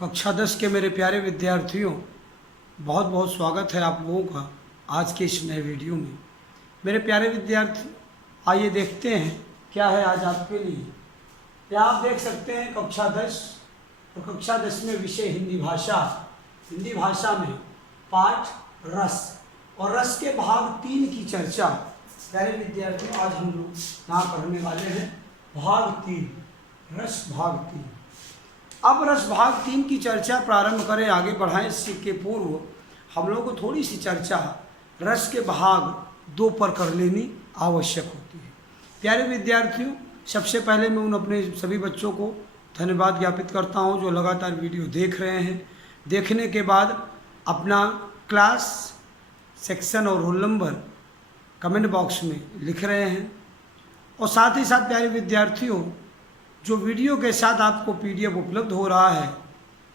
कक्षा 10 के मेरे प्यारे विद्यार्थियों, बहुत बहुत स्वागत है आप लोगों का आज के इस नए वीडियो में। मेरे प्यारे विद्यार्थी, आइए देखते हैं क्या है आज आपके लिए। या आप देख सकते हैं कक्षा 10 और कक्षा 10 में विषय हिंदी भाषा। हिंदी भाषा में पाठ रस और रस के भाग 3 की चर्चा। प्यारे विद्यार्थियों, आज हम लोग यहाँ पढ़ने वाले हैं भाग 3, रस भाग 3। अब रस भाग 3 की चर्चा प्रारंभ करें, आगे बढ़ाएं। इसके पूर्व हम लोग को थोड़ी सी चर्चा रस के भाग 2 पर कर लेनी आवश्यक होती है। प्यारे विद्यार्थियों, सबसे पहले मैं उन अपने सभी बच्चों को धन्यवाद ज्ञापित करता हूं जो लगातार वीडियो देख रहे हैं। देखने के बाद अपना क्लास, सेक्शन और रोल नंबर कमेंट बॉक्स में लिख रहे हैं। और साथ ही साथ प्यारे विद्यार्थियों, जो वीडियो के साथ आपको PDF उपलब्ध हो रहा है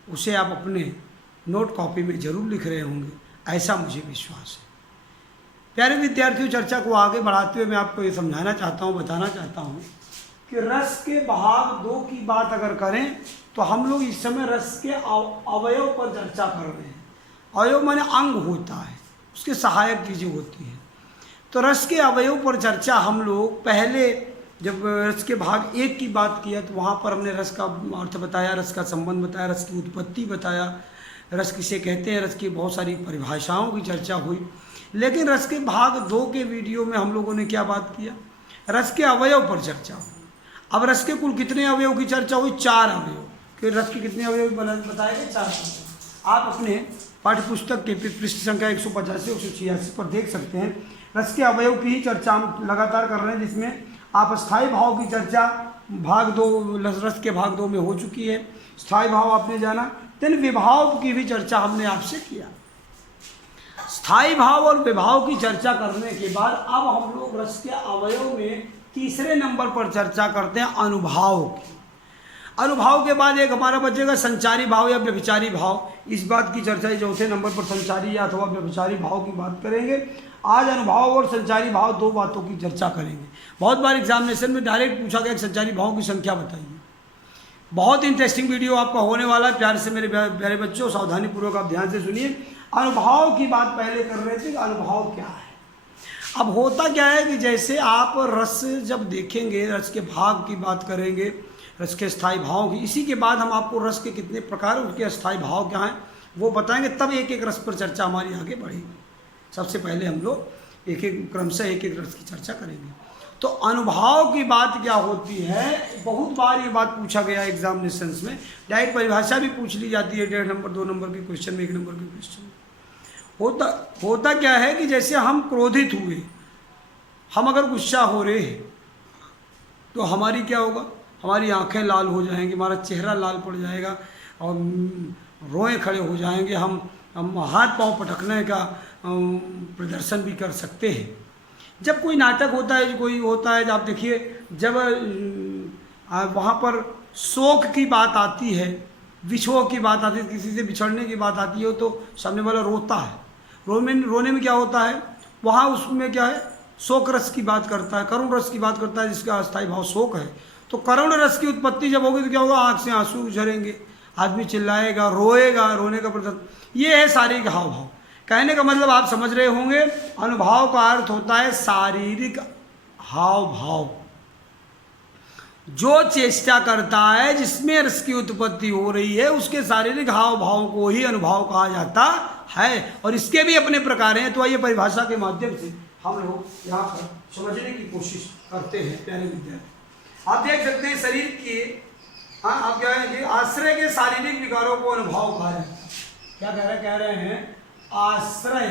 उसे आप अपने नोट कॉपी में जरूर लिख रहे होंगे, ऐसा मुझे विश्वास है। प्यारे विद्यार्थियों, चर्चा को आगे बढ़ाते हुए मैं आपको ये समझाना चाहता हूँ, बताना चाहता हूँ कि रस के भाग 2 की बात अगर करें तो हम लोग इस समय रस के अवयव पर चर्चा कर रहे हैं। अवयव माने अंग होता है, उसके सहायक चीज़ें होती हैं। तो रस के अवयव पर चर्चा हम लोग पहले जब रस के भाग 1 की बात किया तो वहाँ पर हमने रस का अर्थ बताया, रस का संबंध बताया, रस की उत्पत्ति बताया, रस किसे कहते हैं, रस की बहुत सारी परिभाषाओं की चर्चा हुई। लेकिन रस के भाग 2 के वीडियो में हम लोगों ने क्या बात किया, रस के अवयव पर चर्चा हुई। अब रस के कुल कितने अवयव की चर्चा हुई? 4 अवयव। कि रस के कितने अवयव बताए गए? 4 अवयव। आप अपने पाठ्यपुस्तक के पृष्ठ संख्या 185-186 पर देख सकते हैं। रस के अवयव की ही चर्चा हम लगातार कर रहे हैं, जिसमें आप स्थायी भाव की चर्चा भाग 2 रस के भाग 2 में हो चुकी है। स्थायी भाव आपने जाना, तेन विभाव की भी चर्चा हमने आपसे किया। स्थायी भाव और विभाव की चर्चा करने के बाद अब हम लोग रस के अवयव में तीसरे नंबर पर चर्चा करते हैं अनुभाव की। अनुभाव के बाद एक हमारा बचेगा संचारी भाव या व्यभिचारी भाव। इस बात की चर्चा चौथे नंबर पर संचारी या अथवा व्यभिचारी भाव की बात करेंगे। आज अनुभाव और संचारी भाव 2 बातों की चर्चा करेंगे। बहुत बार एग्जामिनेशन में डायरेक्ट पूछा गया कि संचारी भावों की संख्या बताइए। बहुत इंटरेस्टिंग वीडियो आपका होने वाला है। प्यार से मेरे प्यारे बच्चों, सावधानी पूर्वक आप ध्यान से सुनिए। अनुभाव की बात पहले कर रहे थे कि अनुभाव क्या है। अब होता क्या है कि जैसे आप रस जब देखेंगे, रस के भाग की बात करेंगे, रस के स्थायी भाव की, इसी के बाद हम आपको रस के कितने प्रकार, उनके स्थायी भाव क्या हैं वो बताएंगे। तब एक एक रस पर चर्चा हमारी आगे बढ़ेगी। सबसे पहले हम लोग एक एक क्रमशः एक एक रस की चर्चा करेंगे। तो अनुभाव की बात क्या होती है, बहुत बार ये बात पूछा गया एग्जामिनेशंस में। डायरेक्ट परिभाषा भी पूछ ली जाती है 1.5 नंबर 2 नंबर के क्वेश्चन में, 1 नंबर के क्वेश्चन में। होता क्या है कि जैसे हम क्रोधित हुए, हम अगर गुस्सा हो रहे हैं तो हमारी क्या होगा, हमारी आंखें लाल हो जाएंगी, हमारा चेहरा लाल पड़ जाएगा और रोए खड़े हो जाएंगे। हम हाथ पांव पटकने का प्रदर्शन भी कर सकते हैं। जब कोई नाटक होता है, कोई होता है, आप देखिए जब वहाँ पर शोक की बात आती है, विछोह की बात आती है, किसी से बिछड़ने की बात आती है तो सामने वाला रोता है। रोने में क्या होता है, वहाँ उसमें क्या है, शोक रस की बात करता है, करुण रस की बात करता है, जिसका अस्थायी भाव शोक है। तो करुण रस की उत्पत्ति जब होगी तो क्या होगा, आँख से आंसू झरेंगे, आदमी चिल्लाएगा, रोएगा, रोने का प्रदर्शन। ये है शारीरिक हाव भाव। कहने का मतलब आप समझ रहे होंगे, अनुभाव का अर्थ होता है शारीरिक हाव भाव। जो चेष्टा करता है, जिसमें रस की उत्पत्ति हो रही है, उसके शारीरिक हाव भाव को ही अनुभाव कहा जाता है। और इसके भी अपने प्रकार हैं। तो आइए परिभाषा के माध्यम से हम लोग यहाँ पर समझने की कोशिश करते हैं। प्यारे विद्यार्थी, आप देख सकते हैं शरीर के आप क्या है, आश्रय के शारीरिक विकारों को अनुभाव कहा जाता है। क्या कह रहे हैं, आश्रय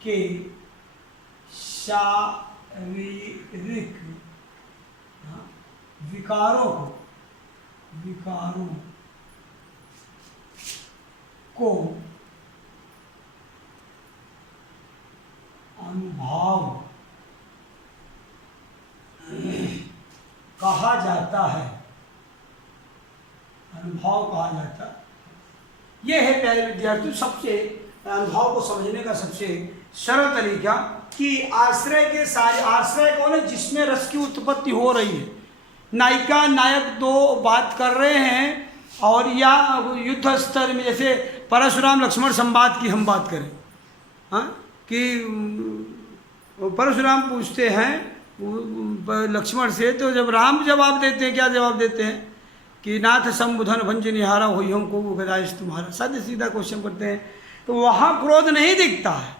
के शारीरिक विकारों को अनुभाव कहा जाता है। अनुभाव कहा जाता है। यह है प्यारे विद्यार्थियों सबसे अनुभाव को समझने का सबसे सरल तरीका कि आश्रय के सारे, आश्रय कौन है, जिसमें रस की उत्पत्ति हो रही है। नायिका नायक दो बात कर रहे हैं, और या युद्ध स्तर में जैसे परशुराम लक्ष्मण संवाद की हम बात करें, हाँ, कि परशुराम पूछते हैं लक्ष्मण से, तो जब राम जवाब देते हैं, क्या जवाब देते हैं कि नाथ संबुधन भंज निहारा हो हमको गदाइश तुम्हारा, सीधा सीधा क्वेश्चन करते हैं। तो वहाँ क्रोध नहीं दिखता है,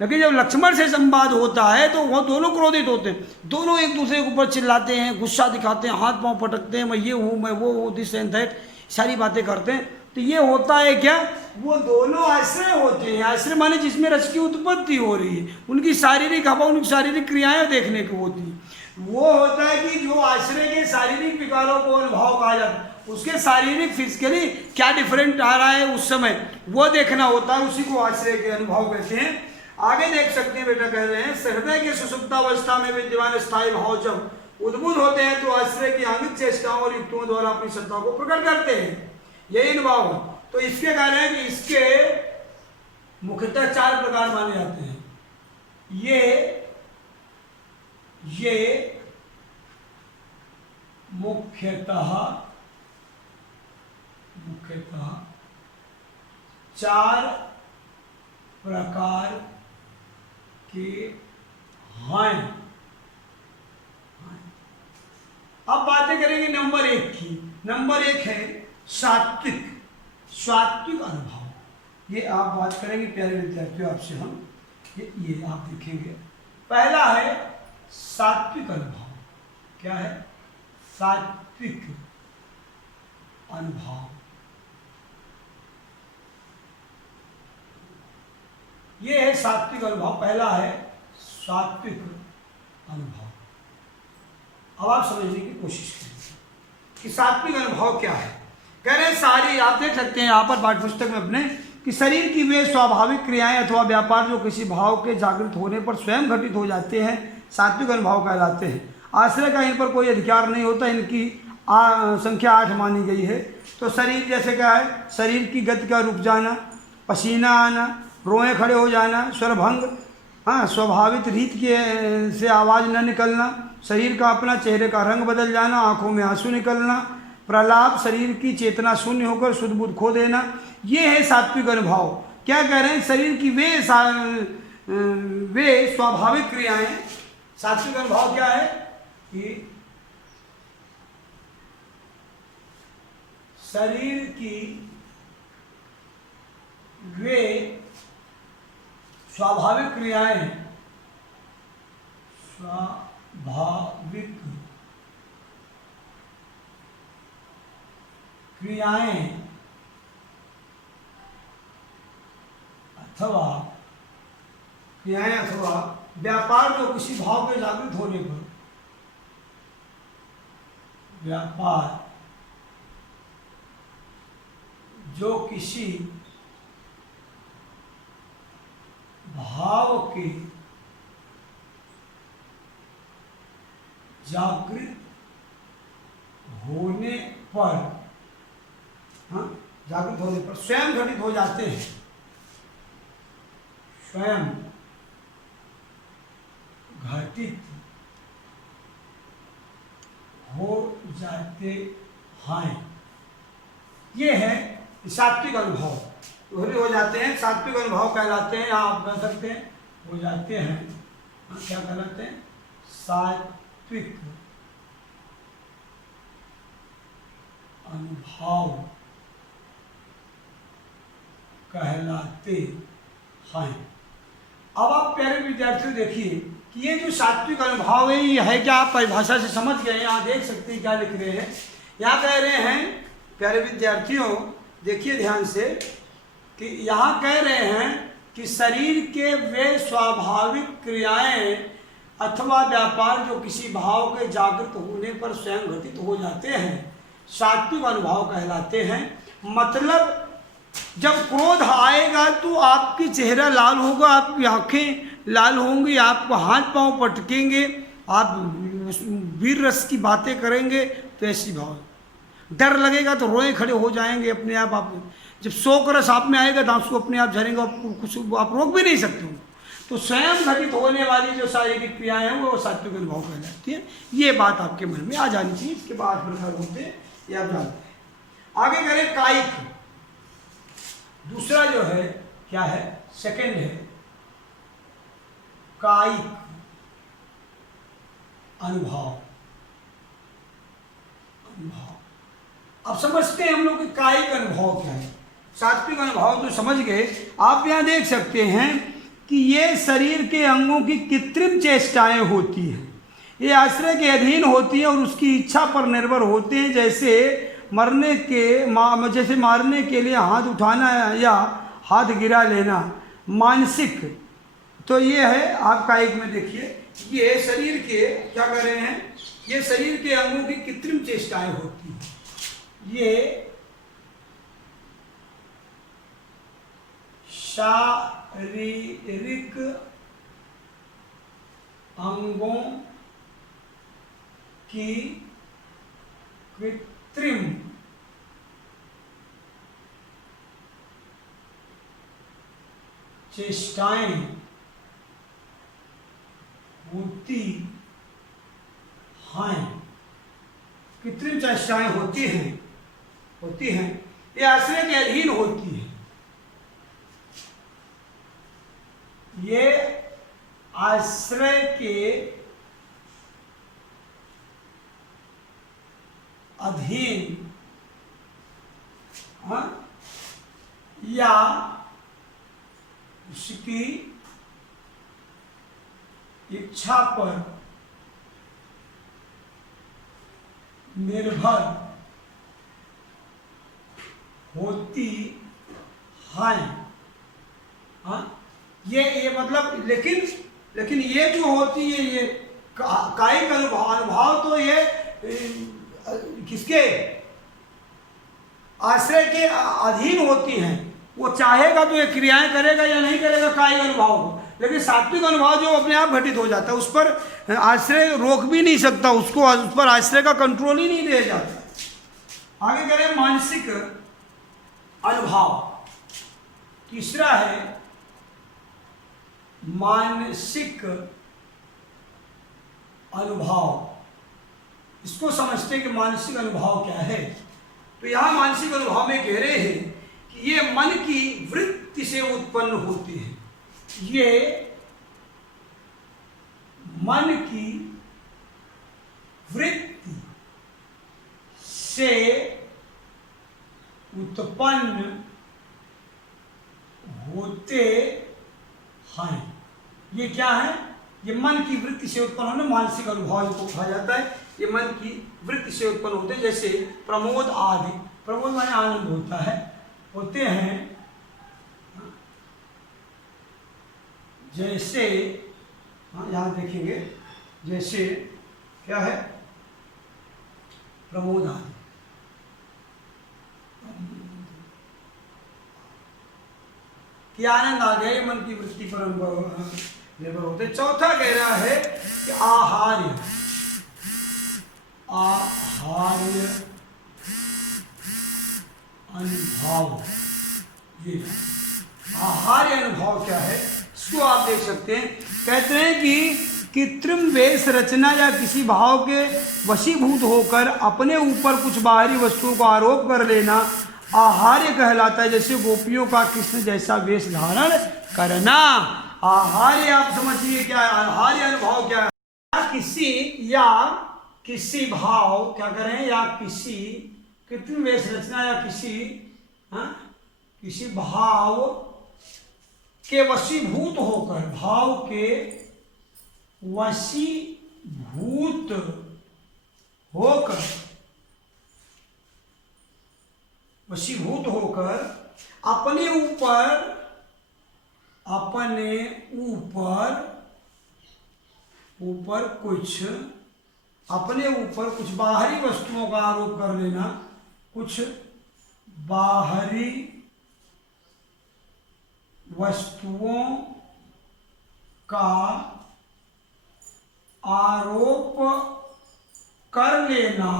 लेकिन जब लक्ष्मण से संवाद होता है तो वो दोनों क्रोधित होते हैं, दोनों एक दूसरे के ऊपर चिल्लाते हैं, गुस्सा दिखाते हैं, हाथ पांव पटकते हैं, मैं ये हूँ मैं वो हूँ, दिस एंड दैट सारी बातें करते हैं। तो ये होता है क्या, वो दोनों आश्रय होते हैं। आश्रय माने जिसमें रस की उत्पत्ति हो रही है, उनकी शारीरिक हवा, उनकी शारीरिक क्रियाएं देखने को होती है। वो होता है कि जो आश्रय के शारीरिक विकारों को अनुभव कहा जाता है, उसके शारीरिक फिजिकली क्या डिफरेंट आ रहा है उस समय वो देखना होता है, उसी को आश्रय के अनुभव कहते हैं। आगे देख सकते हैं बेटा, कह रहे हैं हृदय के सुसुप्तावस्था में विद्यमान स्थायी भाव जब उद्भुत होते हैं तो आश्रय की आंगिक चेष्टाओं और युक्तियों द्वारा अपनी सत्ता को प्रकट करते हैं, यही अनुभव है। तो इसके कह रहे हैं कि इसके मुख्यतः 4 प्रकार माने जाते हैं। ये मुख्यतः 4 प्रकार के हैं। अब बातें करेंगे नंबर 1 की। नंबर 1 है सात्विक अनुभव। ये आप बात करेंगे प्यारे विद्यार्थियों आपसे हम, ये आप देखेंगे। पहला है सात्विक अनुभव। क्या है? सात्विक अनुभव। ये है सात्विक अनुभव, पहला है सात्विक अनुभव। अब आप समझने की कोशिश करें कि सात्विक अनुभव क्या है। कह रहे हैं सारी, आप देख सकते हैं यहाँ पर पाठ्यपुस्तक में अपने, कि शरीर की वे स्वाभाविक क्रियाएं अथवा व्यापार जो किसी भाव के जागृत होने पर स्वयं घटित हो जाते हैं, सात्विक अनुभव कहलाते हैं। आश्रय का इन पर कोई अधिकार नहीं होता, इनकी संख्या 8 मानी गई है। तो शरीर जैसे क्या है, शरीर की गति का रुक जाना, पसीना आना, रोए खड़े हो जाना, स्वरभंग, हाँ, स्वाभाविक रीत के से आवाज़ न निकलना, शरीर का अपना चेहरे का रंग बदल जाना, आंखों में आंसू निकलना, प्रलाप, शरीर की चेतना शून्य होकर शुद्ध बुद्ध खो देना, ये है सात्विक अनुभव। क्या कह रहे हैं? शरीर की वे स्वाभाविक क्रियाएं। सात्विक अनुभव क्या है कि शरीर की वे स्वाभाविक क्रियाएं, स्वाभाविक क्रियाएं अथवा व्यापार जो किसी भाव के जागृत होने पर, व्यापार जो किसी भाव के जागृत होने पर, हाँ, जागृत होने पर स्वयं घटित हो जाते हैं, स्वयं घटित हो जाते हैं। ये है सात्विक अनुभव, हो जाते हैं, सात्विक अनुभव कहलाते हैं। यहाँ आप कह सकते हैं हो जाते हैं, क्या कहलाते हैं? सात्विक अनुभव कहलाते हैं। अब आप प्यारे विद्यार्थियों देखिए कि ये जो सात्विक अनुभव है ये है क्या, आप परिभाषा से समझ गए। यहाँ देख सकते हैं क्या लिख रहे हैं। यहाँ कह रहे हैं प्यारे विद्यार्थियों, देखिए ध्यान से, कि यहाँ कह रहे हैं कि शरीर के वे स्वाभाविक क्रियाएं अथवा व्यापार जो किसी भाव के जागृत होने पर स्वयं घटित हो जाते हैं, सात्विक अनुभव कहलाते हैं। मतलब जब क्रोध आएगा तो आपकी चेहरा लाल होगा, आपकी आंखें लाल होंगी, आपको हाथ पांव पटकेंगे, आप वीर रस की बातें करेंगे, तो ऐसी भाव। डर लगेगा तो रोए खड़े हो जाएंगे अपने आप जब शोक रस आप में आएगा तो आंसू अपने आप झरेंगे, आप कुछ आप रोक भी नहीं सकते हो। तो स्वयं घटित होने वाली जो शारीरिक क्रियाएं हैं वो सात्विक अनुभव कहलाती है। ये बात आपके मन में आ जानी चाहिए। इसके बाद प्रकार होते हैं ये आप जानते हैं। आगे करें कायिक। दूसरा जो है क्या है, सेकंड है कायिक अनुभव। अब समझते हैं हम लोग कि कायिक अनुभव क्या है। सात्विक अनुभव तो समझ गए। आप यहां देख सकते हैं कि ये शरीर के अंगों की कृत्रिम चेष्टाएं होती हैं। ये आश्रय के अधीन होती हैं और उसकी इच्छा पर निर्भर होते हैं। जैसे मारने के लिए हाथ उठाना या हाथ गिरा लेना, मानसिक। तो ये है आप कायिक में देखिए, ये शरीर के क्या कर रहे हैं, ये शरीर के अंगों की कृत्रिम चेष्टाएं होती हैं। ये शारीरिक अंगों की कृत्रिम चेष्टाएं होती हैं। कृत्रिम चेष्टाएं होती हैं, ये आश्रय के अधीन होती है। ये आश्रय के अधीन या उसकी इच्छा पर निर्भर होती हैं। ये मतलब लेकिन ये जो होती है ये कायिक अनुभव तो ये किसके आश्रय के अधीन होती हैं। वो चाहेगा तो ये क्रियाएं करेगा या नहीं करेगा कायिक अनुभव को। लेकिन सात्विक अनुभव जो अपने आप घटित हो जाता है, उस पर आश्रय रोक भी नहीं सकता, उसको उस पर आश्रय का कंट्रोल ही नहीं दिया जाता। आगे करें मानसिक अनुभव। तीसरा है मानसिक अनुभव। इसको समझते हैं कि मानसिक अनुभव क्या है। तो यहां मानसिक अनुभव में कह रहे हैं कि ये मन की वृत्ति से उत्पन्न होती है। ये मन की वृत्ति से उत्पन्न होते हैं। ये क्या है, ये मन की वृत्ति से उत्पन्न होने मानसिक अनुभव को कहा जाता है। ये मन की वृत्ति से उत्पन्न होते हैं, जैसे प्रमोद आदि। प्रमोद माने आनंद होता है, होते हैं। जैसे यहां देखेंगे, जैसे क्या है प्रमोद आदि। कि आनंद आ गया, मन की वृत्ति पर अनुभव निर्भर होते। चौथा कह रहा है कि आहार्य अनुभव। ये आहार्य अनुभव क्या है, इसको आप देख सकते हैं। कहते हैं कि कृत्रिम वेश रचना या किसी भाव के वशीभूत होकर अपने ऊपर कुछ बाहरी वस्तुओं का आरोप कर लेना आहार्य कहलाता है। जैसे गोपियों का कृष्ण जैसा वेश धारण करना। आहार्य आप समझिए क्या है, आहार्य अनुभव क्या है। किसी भाव क्या करें, या किसी कृत्रिम वेश रचना या किसी भाव के वशीभूत होकर, भाव के वशीभूत होकर अपने ऊपर कुछ बाहरी वस्तुओं का आरोप कर लेना। कुछ बाहरी वस्तुओं का आरोप कर लेना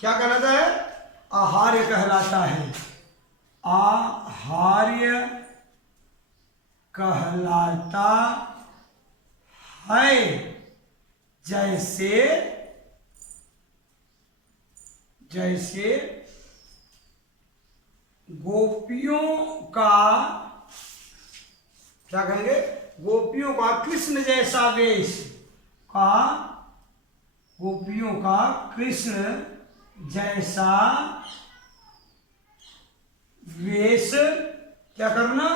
क्या कहलाता है, आहार्य कहलाता है। आहार्य कहलाता है। जैसे गोपियों का, क्या कहेंगे, गोपियों का कृष्ण जैसा वेश का, गोपियों का कृष्ण जैसा वेश क्या करना,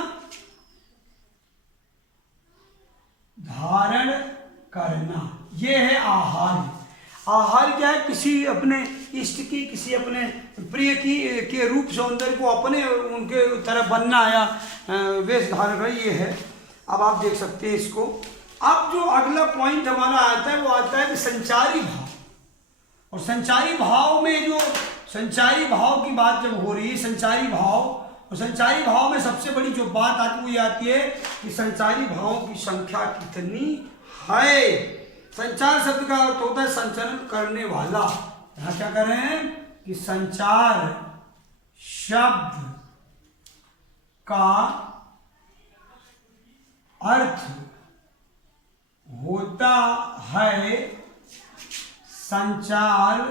धारण करना। ये है आहार। आहार क्या है, किसी अपने इष्ट की, किसी अपने प्रिय की के रूप सौंदर्य को अपने उनके तरह बनना या वेश धारण करना, ये है। अब आप देख सकते हैं इसको। अब जो अगला पॉइंट हमारा आता है वो आता है कि संचारी भाव। और संचारी भाव में जो संचारी भाव की बात जब हो रही है, संचारी भाव, और संचारी भाव में सबसे बड़ी जो बात आती है वो ये आती है कि संचारी भावों की संख्या कितनी है। संचार शब्द का अर्थ होता है संचरण करने वाला। यहाँ क्या कर रहे हैं कि संचार शब्द का अर्थ होता है संचार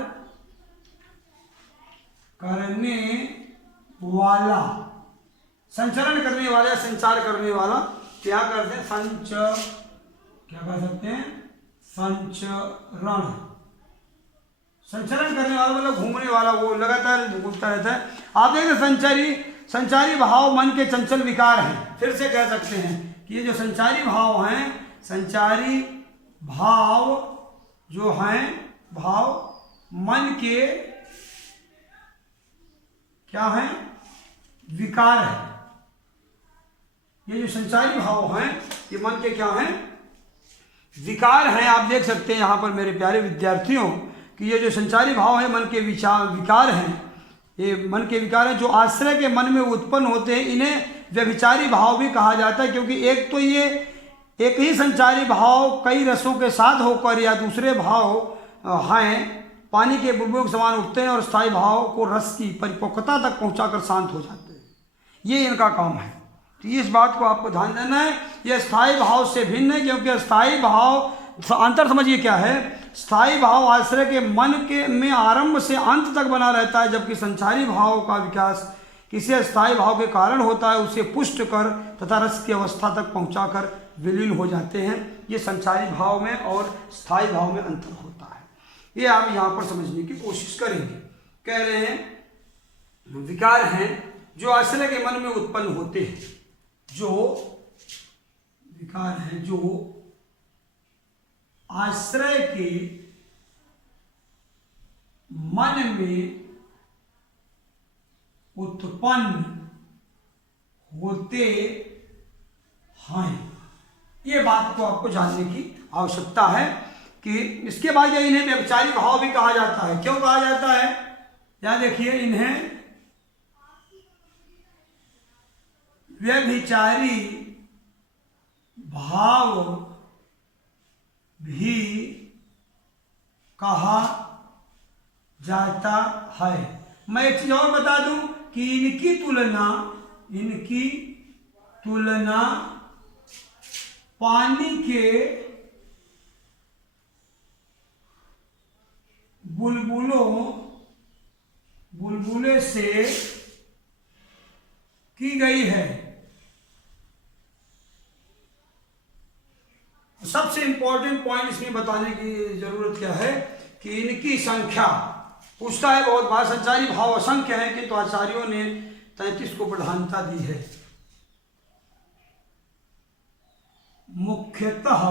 करने वाला, संचरण करने वाला, संचार करने वाला। क्या करते हैं, क्या कर सकते हैं, संचरण, संचरण करने वाला मतलब घूमने वाला, वो लगातार घूमता रहता है। आप देखते संचारी भाव मन के चंचल विकार हैं। फिर से कह सकते हैं कि ये जो संचारी भाव हैं, संचारी भाव जो हैं, भाव मन के क्या हैं, विकार है। ये जो संचारी भाव हैं ये मन के क्या हैं, विकार हैं। आप देख सकते हैं यहाँ पर मेरे प्यारे विद्यार्थियों कि ये जो संचारी भाव है मन के विकार हैं। ये मन के विकार हैं जो आश्रय के मन में उत्पन्न होते हैं। इन्हें व्यभिचारी भाव भी कहा जाता है, क्योंकि एक तो ये एक ही संचारी भाव कई रसों के साथ होकर या दूसरे भाव हैं पानी के बुलबुलों के समान उठते हैं और स्थायी भाव को रस की परिपक्वता तक पहुंचाकर शांत हो जाते हैं। ये इनका काम है। तो इस बात को आपको ध्यान देना है। यह स्थायी भाव से भिन्न है, क्योंकि स्थायी भाव, अंतर समझिए क्या है, स्थायी भाव आश्रय के मन के में आरंभ से अंत तक बना रहता है, जबकि संचारी भाव का विकास किसी स्थायी भाव के कारण होता है, उसे पुष्ट कर तथा रस की अवस्था तक पहुंचाकर विलीन हो जाते हैं। ये संचारी भाव में और स्थायी भाव में अंतर होता है। ये आप यहाँ पर समझने की कोशिश करेंगे। कह रहे हैं विकार हैं जो आश्रय के मन में उत्पन्न होते हैं, जो विकार हैं जो आश्रय के मन में उत्पन्न होते हैं। ये बात को आपको जानने की आवश्यकता है कि इसके बाद इन्हें व्यभिचारी भाव भी कहा जाता है। क्यों कहा जाता है, यहां देखिए, इन्हें व्यभिचारी भाव भी कहा जाता है। मैं एक चीज और बता दूं कि इनकी तुलना पानी के बुलबुले से की गई है। सबसे इंपॉर्टेंट पॉइंट इसमें बताने की जरूरत क्या है कि इनकी संख्या पूछता है बहुत बार। संचारी भाव असंख्य है, किंतु आचार्यों ने 33 को प्रधानता दी है। मुख्यतः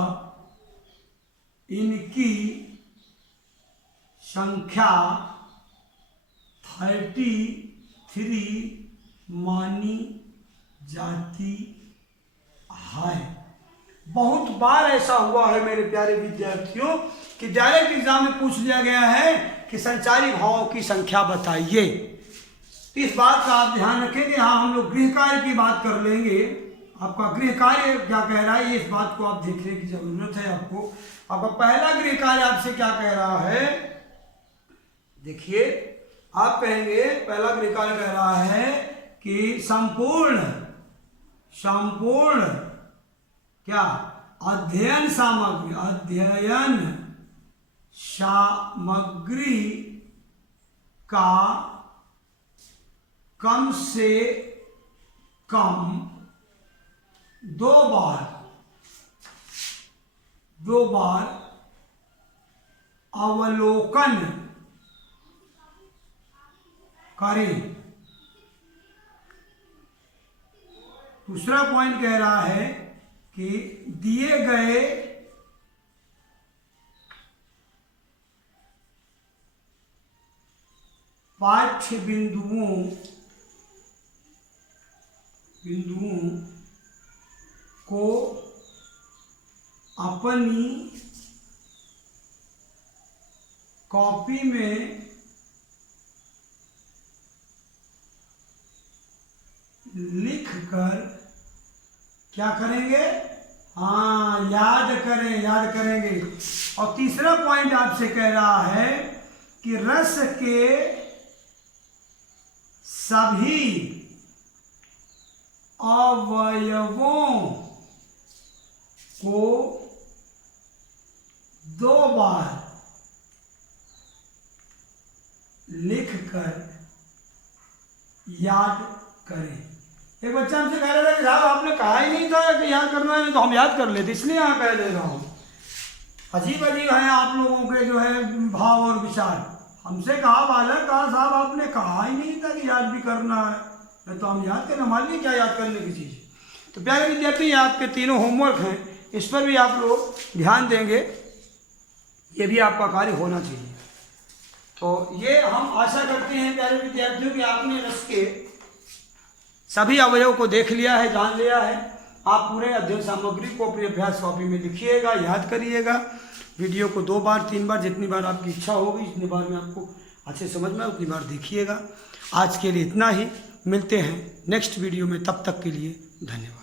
इनकी संख्या 33 मानी जाती है। बहुत बार ऐसा हुआ है मेरे प्यारे विद्यार्थियों कि डायरेक्ट एग्जाम में पूछ लिया गया है कि संचारी भावों की संख्या बताइए। इस बात का आप ध्यान रखें कि हाँ, हम लोग गृह कार्य की बात कर लेंगे। आपका गृह कार्य क्या कह रहा है, इस बात को आप देखने की जरूरत है आपको। आपका पहला गृह कार्य आपसे क्या कह रहा है, देखिए, आप कहेंगे पहला गृह कार्य कह रहा है कि संपूर्ण क्या? अध्ययन सामग्री, अध्ययन सामग्री का कम से कम 2 बार अवलोकन करें। दूसरा पॉइंट कह रहा है कि दिए गए पाठ्य बिंदुओं को अपनी कॉपी में लिखकर क्या करेंगे? हाँ, याद करेंगे। और तीसरा पॉइंट आपसे कह रहा है कि रस के सभी अवयवों को 2 बार लिखकर याद करें। एक बच्चा हमसे कह रहा था कि साहब आपने कहा ही नहीं था कि याद करना है, तो हम याद कर लेते, इसलिए यहाँ कह दे रहा हूँ। अजीब है आप लोगों के जो है भाव और विचार। हमसे कहा बालक, कहा साहब आपने कहा ही नहीं था कि याद भी करना है, तो हम याद करें, हमारे लिए क्या याद करने की चीज़। तो प्यारे विद्यार्थी, ये आपके तीनों होमवर्क हैं, इस पर भी आप लोग ध्यान देंगे, ये भी आपका कार्य होना चाहिए। तो ये हम आशा करते हैं प्यारे विद्यार्थियों कि आपने रस के सभी अवयव को देख लिया है, जान लिया है। आप पूरे अध्ययन सामग्री को अपनी अभ्यास कॉपी में लिखिएगा, याद करिएगा। वीडियो को 2 बार 3 बार, जितनी बार आपकी इच्छा होगी, जितनी बार में आपको अच्छे समझ में उतनी बार देखिएगा। आज के लिए इतना ही, मिलते हैं नेक्स्ट वीडियो में, तब तक के लिए धन्यवाद।